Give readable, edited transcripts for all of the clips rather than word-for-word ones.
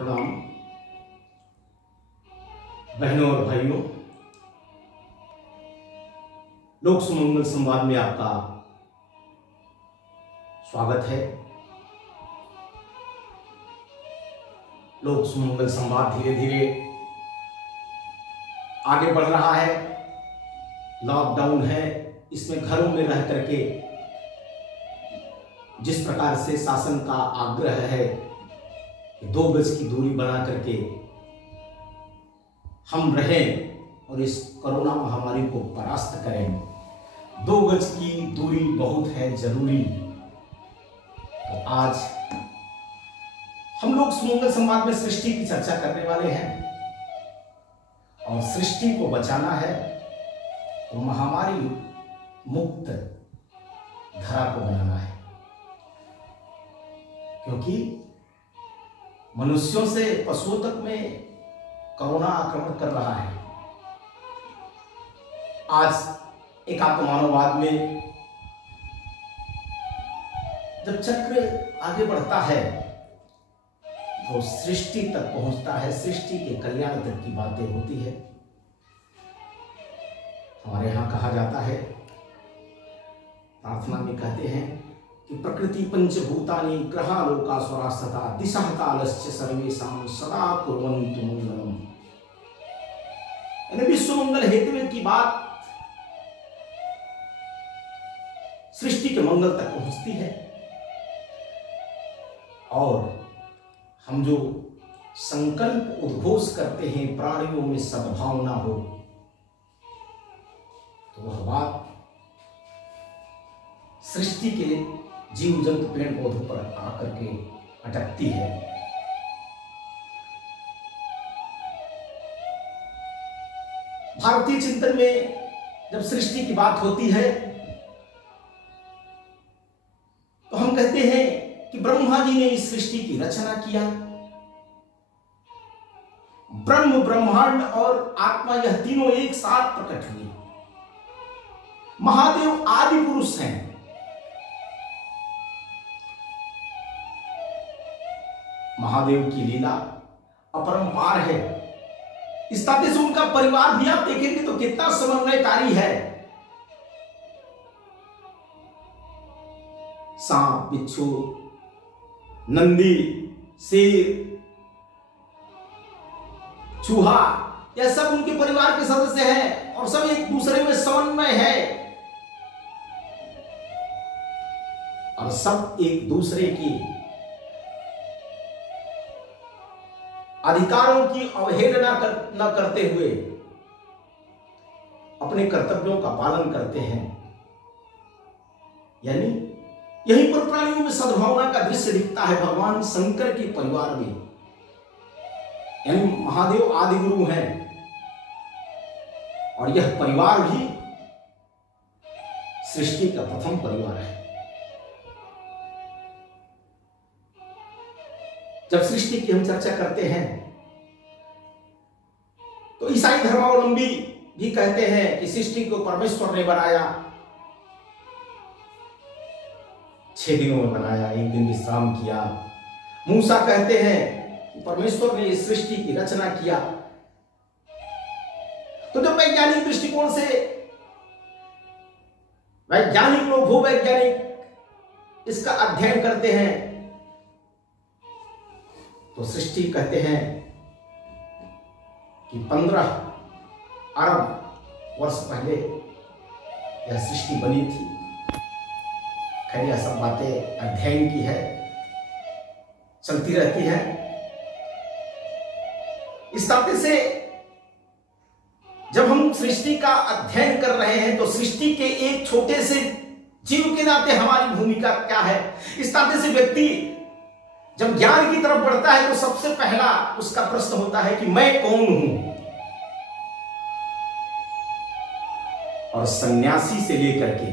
प्रणाम बहनों और भाइयों, लोक सुमंगल संवाद में आपका स्वागत है। लोक सुमंगल संवाद धीरे धीरे आगे बढ़ रहा है। लॉकडाउन है, इसमें घरों में रह करके जिस प्रकार से शासन का आग्रह है 2 गज की दूरी बना करके हम रहें और इस कोरोना महामारी को परास्त करें। 2 गज की दूरी बहुत है जरूरी। तो आज हम लोग सुमंगल संवाद में सृष्टि की चर्चा करने वाले हैं और सृष्टि को बचाना है तो महामारी मुक्त धरा को बनाना है, क्योंकि मनुष्यों से पशुओं तक में कोरोना आक्रमण कर रहा है। आज एकात्ममानववाद में जब चक्र आगे बढ़ता है तो सृष्टि तक पहुंचता है, सृष्टि के कल्याण तक की बातें होती है। हमारे यहां कहा जाता है, प्रार्थना में कहते हैं कि प्रकृति पंचभूतानि ग्रहालोकासुरास्तथा दिशः कालश्च सर्वेषां सदा कुर्वन्तु मंगलम्। यानी विश्व मंगल हेतु की बात सृष्टि के मंगल तक पहुंचती है और हम जो संकल्प उद्घोष करते हैं प्राणियों में सद्भावना हो, तो वह बात सृष्टि के जीव जंतु पेड़ पौधों पर आकर के अटकती है। भारतीय चिंतन में जब सृष्टि की बात होती है तो हम कहते हैं कि ब्रह्मा जी ने इस सृष्टि की रचना किया। ब्रह्म, ब्रह्मांड और आत्मा, यह तीनों एक साथ प्रकट हुए। महादेव आदि पुरुष हैं। महादेव की लीला अपरंपार है। इस नाते से उनका परिवार भी आप देखेंगे तो कितना समन्वयकारी है। सांप, बिच्छू, नंदी, शेर, चूहा, यह सब उनके परिवार के सदस्य हैं और सब एक दूसरे में समन्वय है और सब एक दूसरे की अधिकारों की अवहेलना न करते हुए अपने कर्तव्यों का पालन करते हैं। यानी यहीं पर प्राणियों में सद्भावना का दृश्य दिखता है भगवान शंकर के परिवार में। यानी महादेव आदि गुरु हैं और यह परिवार भी सृष्टि का प्रथम परिवार है। जब सृष्टि की हम चर्चा करते हैं तो ईसाई धर्मावलंबी भी कहते हैं कि सृष्टि को परमेश्वर ने बनाया, 6 दिनों में बनाया, 1 दिन विश्राम किया। मूसा कहते हैं कि परमेश्वर ने इस सृष्टि की रचना किया। तो जब वैज्ञानिक दृष्टिकोण से वैज्ञानिक लोग, भूवैज्ञानिक इसका अध्ययन करते हैं तो सृष्टि कहते हैं कि 15 अरब वर्ष पहले यह सृष्टि बनी थी। खैर यह सब बातें अध्ययन की है, चलती रहती है। इस नाते से जब हम सृष्टि का अध्ययन कर रहे हैं तो सृष्टि के एक छोटे से जीव के नाते हमारी भूमिका क्या है, इस नाते से व्यक्ति जब ज्ञान की तरफ बढ़ता है तो सबसे पहला उसका प्रश्न होता है कि मैं कौन हूं। और सन्यासी से लेकर के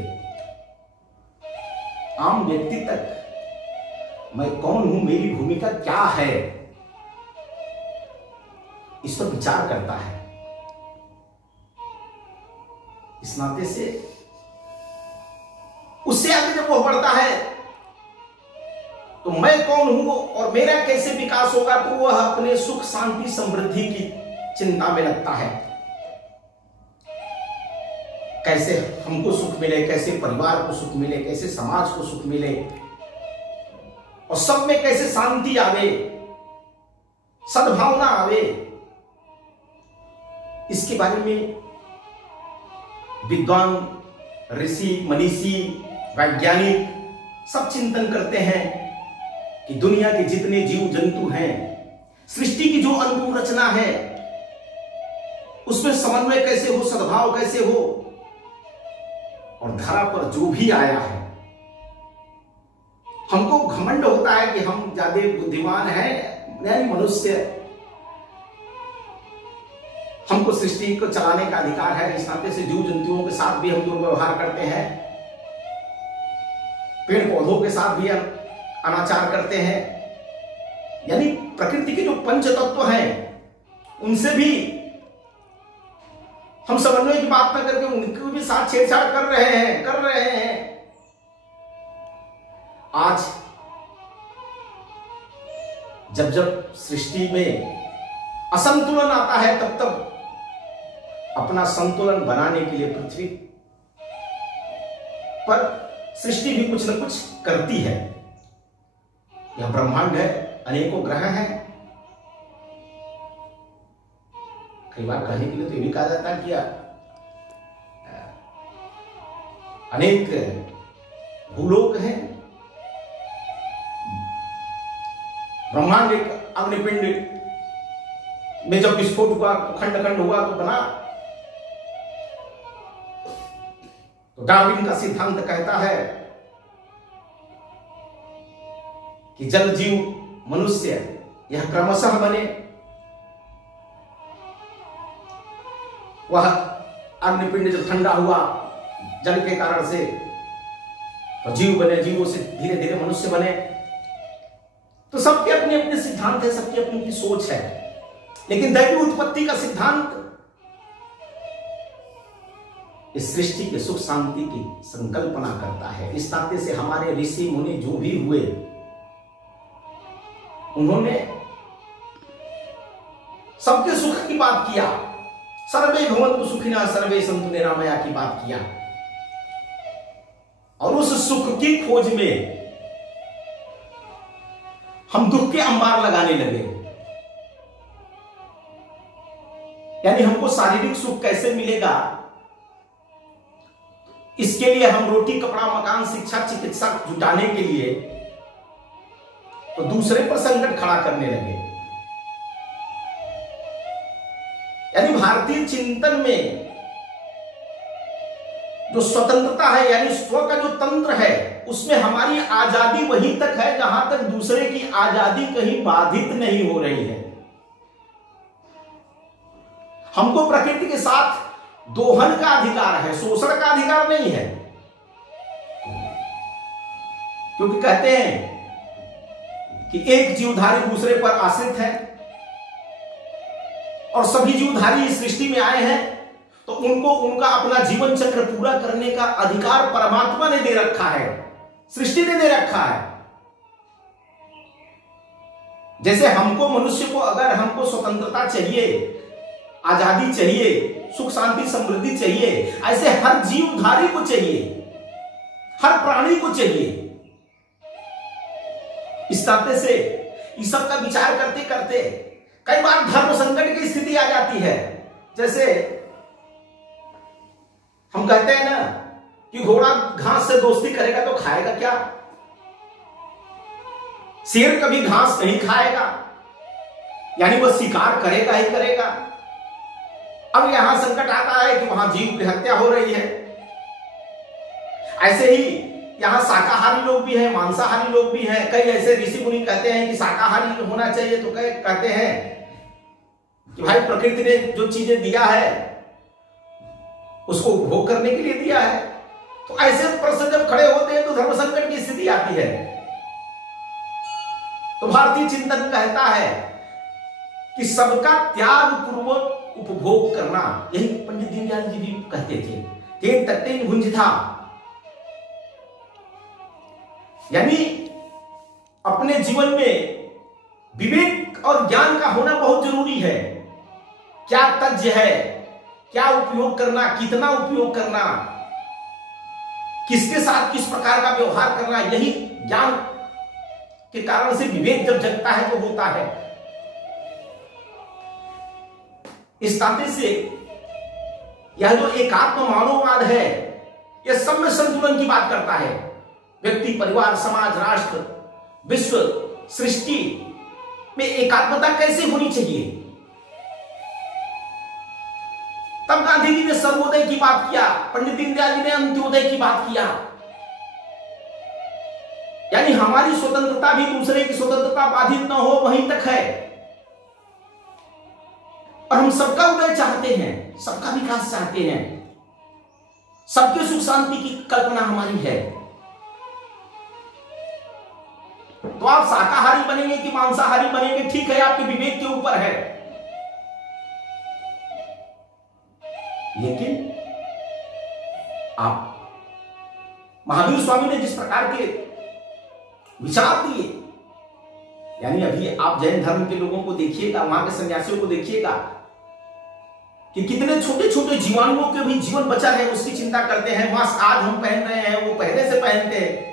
आम व्यक्ति तक मैं कौन हूं, मेरी भूमिका क्या है, इस पर विचार करता है। इस नाते से उससे आगे जब वो बढ़ता है तो मैं कौन हूं और मेरा कैसे विकास होगा, तो वह अपने सुख शांति समृद्धि की चिंता में लगता है। कैसे हमको सुख मिले, कैसे परिवार को सुख मिले, कैसे समाज को सुख मिले और सब में कैसे शांति आवे, सद्भावना आवे, इसके बारे में विद्वान, ऋषि, मनीषी, वैज्ञानिक सब चिंतन करते हैं कि दुनिया के जितने जीव जंतु हैं, सृष्टि की जो अनुकूल रचना है, उसमें समन्वय कैसे हो, सद्भाव कैसे हो, और धरा पर जो भी आया है, हमको घमंड होता है कि हम ज्यादा बुद्धिमान हैं, यानी मनुष्य, हमको सृष्टि को चलाने का अधिकार है, इस नाते से जीव जंतुओं के साथ भी हम दुर्व्यवहार करते हैं, पेड़ पौधों के साथ भी अनाचार करते हैं, यानी प्रकृति के जो पंच तत्व हैं उनसे भी हम समन्वय की बात न करके उनके भी साथ छेड़छाड़ कर रहे हैं। आज जब जब सृष्टि में असंतुलन आता है, तब तब अपना संतुलन बनाने के लिए पृथ्वी पर सृष्टि भी कुछ न कुछ करती है। यह ब्रह्मांड है, अनेकों ग्रह हैं। कई बार कहने के लिए तो ये भी कहा जाता है कि अनेक भूलोक हैं। ब्रह्मांड एक अग्निपिंड में जब विस्फोट हुआ, खंड खंड हुआ तो बना। तो डार्विन का सिद्धांत कहता है कि जल जीव मनुष्य यह क्रमशः बने, वह अग्निपिंड जब ठंडा हुआ जल के कारण से तो जीव बने, जीवों से धीरे धीरे मनुष्य बने। तो सबके अपने अपने सिद्धांत है, सबकी अपनी अपनी सोच है, लेकिन दैवी उत्पत्ति का सिद्धांत इस सृष्टि के सुख शांति की संकल्पना करता है। इस नाते से हमारे ऋषि मुनि जो भी हुए, उन्होंने सबके सुख की बात किया, सर्वे भवन्तु सुखिनः सर्वे सन्तु निरामया की बात किया, और उस सुख की खोज में हम दुख के अंबार लगाने लगे। यानी हमको शारीरिक सुख कैसे मिलेगा, इसके लिए हम रोटी, कपड़ा, मकान, शिक्षा, चिकित्सा जुटाने के लिए तो दूसरे पर संकट खड़ा करने लगे। यानी भारतीय चिंतन में जो स्वतंत्रता है, यानी स्व का जो तंत्र है, उसमें हमारी आजादी वहीं तक है जहां तक दूसरे की आजादी कहीं बाधित नहीं हो रही है। हमको प्रकृति के साथ दोहन का अधिकार है, शोषण का अधिकार नहीं है। क्योंकि कहते हैं कि एक जीवधारी दूसरे पर आश्रित है, और सभी जीवधारी इस सृष्टि में आए हैं, तो उनको उनका अपना जीवन चक्र पूरा करने का अधिकार परमात्मा ने दे रखा है, सृष्टि ने दे रखा है। जैसे हमको, मनुष्य को, अगर हमको स्वतंत्रता चाहिए, आजादी चाहिए, सुख शांति समृद्धि चाहिए, ऐसे हर जीवधारी को चाहिए, हर प्राणी को चाहिए। इस नाते से इस सब का विचार करते करते कई बार धर्म संकट की स्थिति आ जाती है। जैसे हम कहते हैं ना कि घोड़ा घास से दोस्ती करेगा तो खाएगा क्या? शेर कभी घास नहीं खाएगा, यानी वह शिकार करेगा ही करेगा। अब यहां संकट आता है कि वहां जीव की हत्या हो रही है। ऐसे ही यहां शाकाहारी लोग भी हैं, मांसाहारी लोग भी हैं। कई ऐसे ऋषि मुनि कहते हैं कि शाकाहारी होना चाहिए, तो कई कहते हैं कि भाई प्रकृति ने जो चीजें दिया है उसको उपभोग करने के लिए दिया है। तो ऐसे प्रश्न जब खड़े होते हैं तो धर्म संकट की स्थिति आती है। तो भारतीय चिंतन कहता है कि सबका त्याग पूर्वक उपभोग करना, यही पंडित दीनदयाल जी भी कहते थे। तेन तट्टेन भुंजिथा, यानी अपने जीवन में विवेक और ज्ञान का होना बहुत जरूरी है। क्या तज्य है, क्या उपयोग करना, कितना उपयोग करना, किसके साथ किस प्रकार का व्यवहार करना, यही ज्ञान के कारण से विवेक जब जगता है तो होता है। इस नाते से यह जो एकात्म मानववाद है, यह सब में संतुलन की बात करता है। व्यक्ति, परिवार, समाज, राष्ट्र, विश्व, सृष्टि में एकात्मता कैसे होनी चाहिए। तब गांधी जी ने सर्वोदय की बात किया, पंडित दीनदयाल जी ने अंत्योदय की बात किया। यानी हमारी स्वतंत्रता भी दूसरे की स्वतंत्रता बाधित न हो, वहीं तक है। और हम सबका उदय चाहते हैं, सबका विकास चाहते हैं, सबके सुख शांति की कल्पना हमारी है। तो आप शाकाहारी बनेंगे कि मांसाहारी बनेंगे, ठीक है, आपके विवेक के ऊपर है। लेकिन आप, महावीर स्वामी ने जिस प्रकार के विचार दिए, यानी अभी आप जैन धर्म के लोगों को देखिएगा, वहां के सन्यासियों को देखिएगा कि कितने छोटे छोटे जीवाणुओं के भी जीवन बचा है, उसकी चिंता करते हैं। मास्क आज हम पहन रहे हैं, वो पहले से पहनते हैं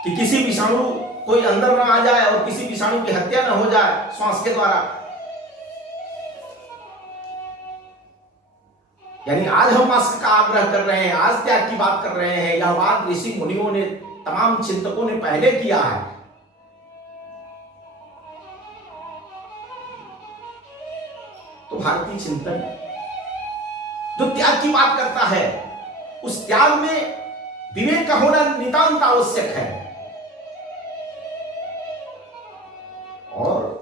कि किसी विषाणु कोई अंदर ना आ जाए और किसी विषाणु की हत्या ना हो जाए श्वास के द्वारा। यानी आज हम मास्क का आग्रह कर रहे हैं, आज त्याग की बात कर रहे हैं। यह बात ऋषि मुनियों ने, तमाम चिंतकों ने पहले किया है। तो भारतीय चिंतन जो त्याग की बात करता है, उस त्याग में विवेक का होना नितांत आवश्यक है। और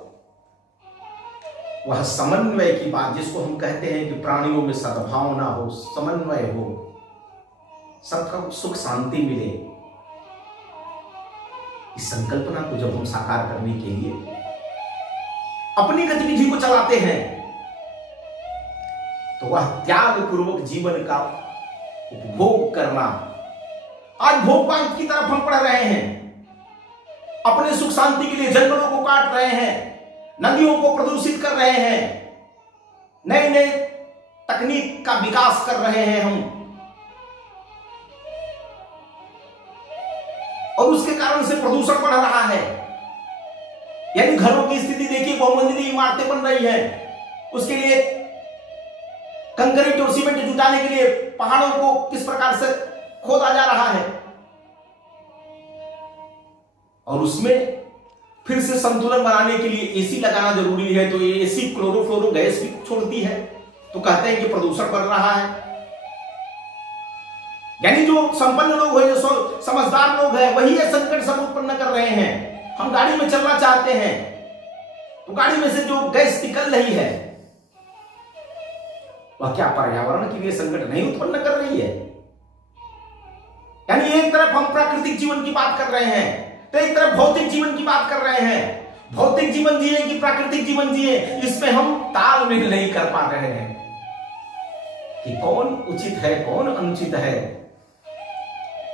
वह समन्वय की बात, जिसको हम कहते हैं कि प्राणियों में सद्भावना हो, समन्वय हो, सबका सुख शांति मिले, इस संकल्पना को जब हम साकार करने के लिए अपनी गतिविधि को चलाते हैं, तो वह त्याग पूर्वक जीवन का उपभोग करना। आज भोगपान की तरफ हम बढ़ रहे हैं, अपने सुख शांति के लिए जंगलों को काट रहे हैं, नदियों को प्रदूषित कर रहे हैं, नए नए तकनीक का विकास कर रहे हैं हम, और उसके कारण से प्रदूषण बढ़ रहा है। यानी घरों की स्थिति देखिए, बहुमंजिली इमारतें बन रही हैं, उसके लिए कंक्रीट और सीमेंट जुटाने के लिए पहाड़ों को किस प्रकार से खोदा जा रहा है, और उसमें फिर से संतुलन बनाने के लिए एसी लगाना जरूरी है। तो ये एसी क्लोरोफ्लोरो गैस भी छोड़ती है, तो कहते हैं कि प्रदूषण बढ़ रहा है। यानी जो संपन्न लोग हैं, जो समझदार लोग हैं, वही ये संकट सब उत्पन्न कर रहे हैं। हम गाड़ी में चलना चाहते हैं, तो गाड़ी में से जो गैस निकल रही है, वह क्या पर्यावरण के लिए संकट नहीं उत्पन्न कर रही है। यानी एक तरफ हम प्राकृतिक जीवन की बात कर रहे हैं, तो एक तरफ भौतिक जीवन की बात कर रहे हैं। भौतिक जीवन जिए कि प्राकृतिक जीवन जिए, इसमें हम तालमेल नहीं कर पा रहे हैं कि कौन उचित है, कौन अनुचित है।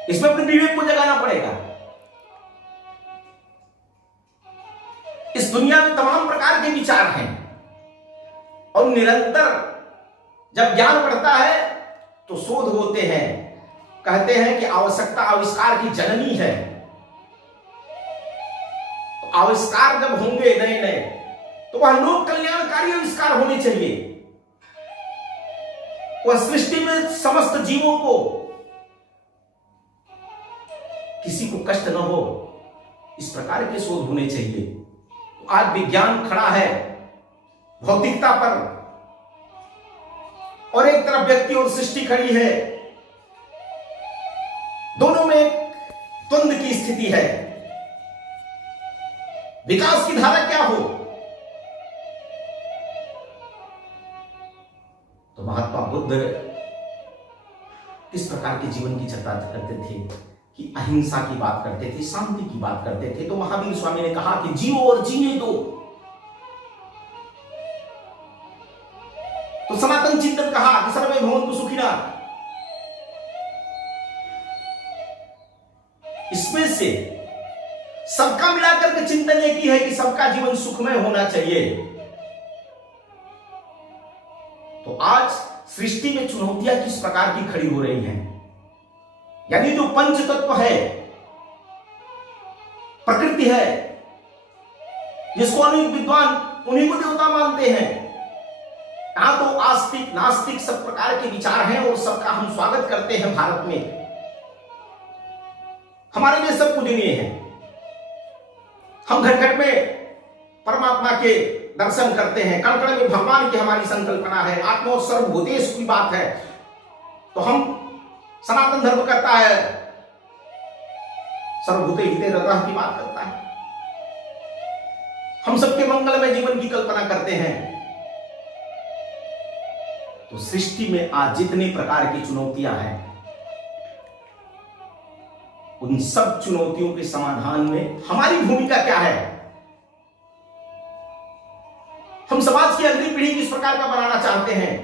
इसमें अपने विवेक को जगाना पड़ेगा। इस दुनिया में तमाम प्रकार के विचार हैं, और निरंतर जब ज्ञान बढ़ता है तो शोध होते हैं। कहते हैं कि आवश्यकता आविष्कार की जननी है। तो आविष्कार जब होंगे नए नए, तो वह लोक कल्याणकारी आविष्कार होने चाहिए। वह सृष्टि में समस्त जीवों को, किसी को कष्ट न हो, इस प्रकार के शोध होने चाहिए। तो आज विज्ञान खड़ा है भौतिकता पर, और एक तरफ व्यक्ति और सृष्टि खड़ी है। दोनों में द्वंद्व की स्थिति है। विकास की धारा क्या हो? तो महात्मा बुद्ध किस प्रकार के जीवन की चर्चा करते थे कि अहिंसा की बात करते थे, शांति की बात करते थे। तो महावीर स्वामी ने कहा कि जियो और जीने दो। तो सनातन चिंतन कहा कि सर्वे भवन्तु सुखिनः। इसमें से सब तमाम मिलाकर के चिंतन एक ही है कि सबका जीवन सुखमय होना चाहिए। तो आज सृष्टि में चुनौतियां किस प्रकार की खड़ी हो रही हैं, यानी जो पंच तत्व है, प्रकृति है, जिसको अनेक विद्वान उन्हीं को देवता मानते हैं। यहां तो आस्तिक नास्तिक सब प्रकार के विचार हैं और सबका हम स्वागत करते हैं। भारत में हमारे लिए सब पूजनीय है। हम घर घर में परमात्मा के दर्शन करते हैं, कण कण में भगवान की हमारी संकल्पना है, आत्मा और सर्वभूतेषु की बात है। तो हम सनातन धर्म करता है, सर्वभूते हिते रतः की बात करता है। हम सबके मंगल में जीवन की कल्पना करते हैं। तो सृष्टि में आज जितने प्रकार की चुनौतियां हैं, उन सब चुनौतियों के समाधान में हमारी भूमिका क्या है? हम समाज की अगली पीढ़ी किस प्रकार का बनाना चाहते हैं?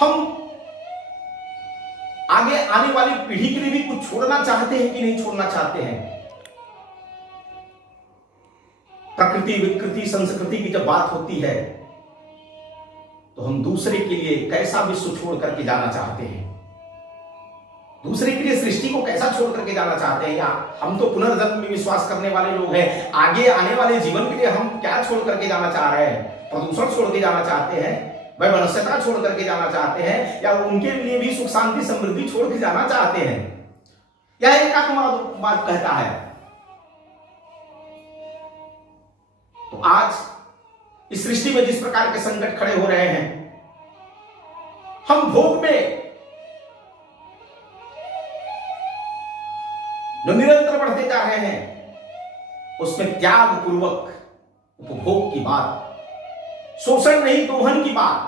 हम आगे आने वाली पीढ़ी के लिए भी कुछ छोड़ना चाहते हैं कि नहीं छोड़ना चाहते हैं? प्रकृति विकृति संस्कृति की जब बात होती है तो हम दूसरे के लिए कैसा विश्व छोड़ करके जाना चाहते हैं? दूसरे के लिए सृष्टि को कैसा छोड़ करके जाना चाहते हैं? या हम तो पुनर्जन्म में विश्वास करने वाले लोग हैं, आगे आने वाले जीवन के लिए हम क्या छोड़ करके जाना चाह रहे हैं? प्रदूषण छोड़ के जाना चाहते हैं, वैमनस्यता छोड़ करके जाना चाहते हैं, या उनके लिए भी सुख शांति समृद्धि छोड़ के जाना चाहते हैं? यह एक आत्मवाद कहता है। तो आज इस सृष्टि में जिस प्रकार के संकट खड़े हो रहे हैं, हम भोग में जो निरंतर बढ़ते जा रहे हैं, उसमें त्याग पूर्वक उपभोग की बात, शोषण नहीं दोहन की बात,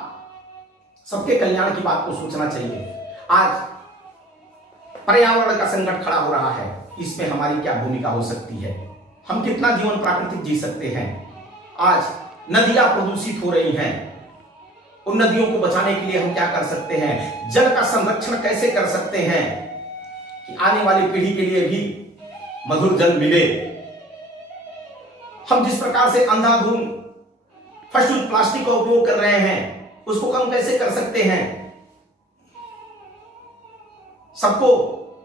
सबके कल्याण की बात को सोचना चाहिए। आज पर्यावरण का संकट खड़ा हो रहा है, इसमें हमारी क्या भूमिका हो सकती है? हम कितना जीवन प्राकृतिक जी सकते हैं? आज नदियां प्रदूषित हो रही हैं, उन नदियों को बचाने के लिए हम क्या कर सकते हैं? जल का संरक्षण कैसे कर सकते हैं कि आने वाली पीढ़ी के लिए भी मधुर जल मिले? हम जिस प्रकार से अंधाधुंध फर्स्ट प्लास्टिक का उपयोग कर रहे हैं, उसको कम कैसे कर सकते हैं? सबको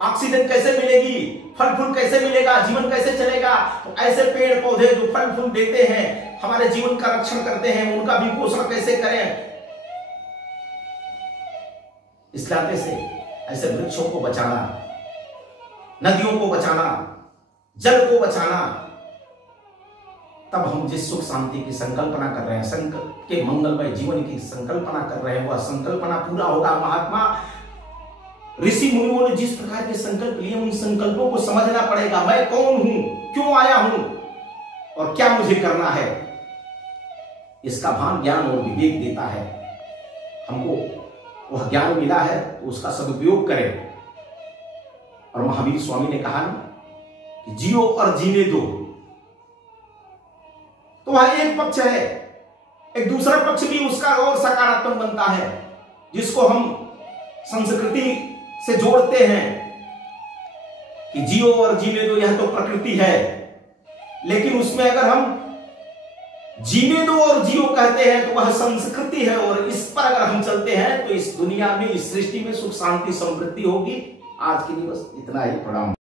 ऑक्सीजन कैसे मिलेगी? फल फूल कैसे मिलेगा? जीवन कैसे चलेगा? तो ऐसे पेड़ पौधे जो फल फूल देते हैं, हमारे जीवन का रक्षण करते हैं, उनका भी पोषण कैसे करें? इस नाते से ऐसे वृक्षों को बचाना, नदियों को बचाना, जल को बचाना, तब हम जिस सुख शांति की संकल्पना कर रहे हैं, संकल्प के मंगलमय जीवन की संकल्पना कर रहे हैं, वह संकल्पना पूरा होगा। महात्मा ऋषि मुनियों ने जिस प्रकार के संकल्प लिए, उन संकल्पों को समझना पड़ेगा। मैं कौन हूं, क्यों आया हूं और क्या मुझे करना है? इसका भान ज्ञान और विवेक देता है। हमको वह ज्ञान मिला है तो उसका सदुपयोग करें। और महावीर स्वामी ने कहा ना कि जियो और जीने दो। तो वह एक पक्ष है, एक दूसरा पक्ष भी उसका और सकारात्मक बनता है, जिसको हम संस्कृति से जोड़ते हैं कि जियो और जीने दो, यह तो प्रकृति है। लेकिन उसमें अगर हम जीने दो और जियो कहते हैं तो वह संस्कृति है, और इस पर अगर हम चलते हैं तो इस दुनिया में, इस सृष्टि में सुख शांति समृद्धि होगी। आज के लिए बस इतना ही। प्रणाम।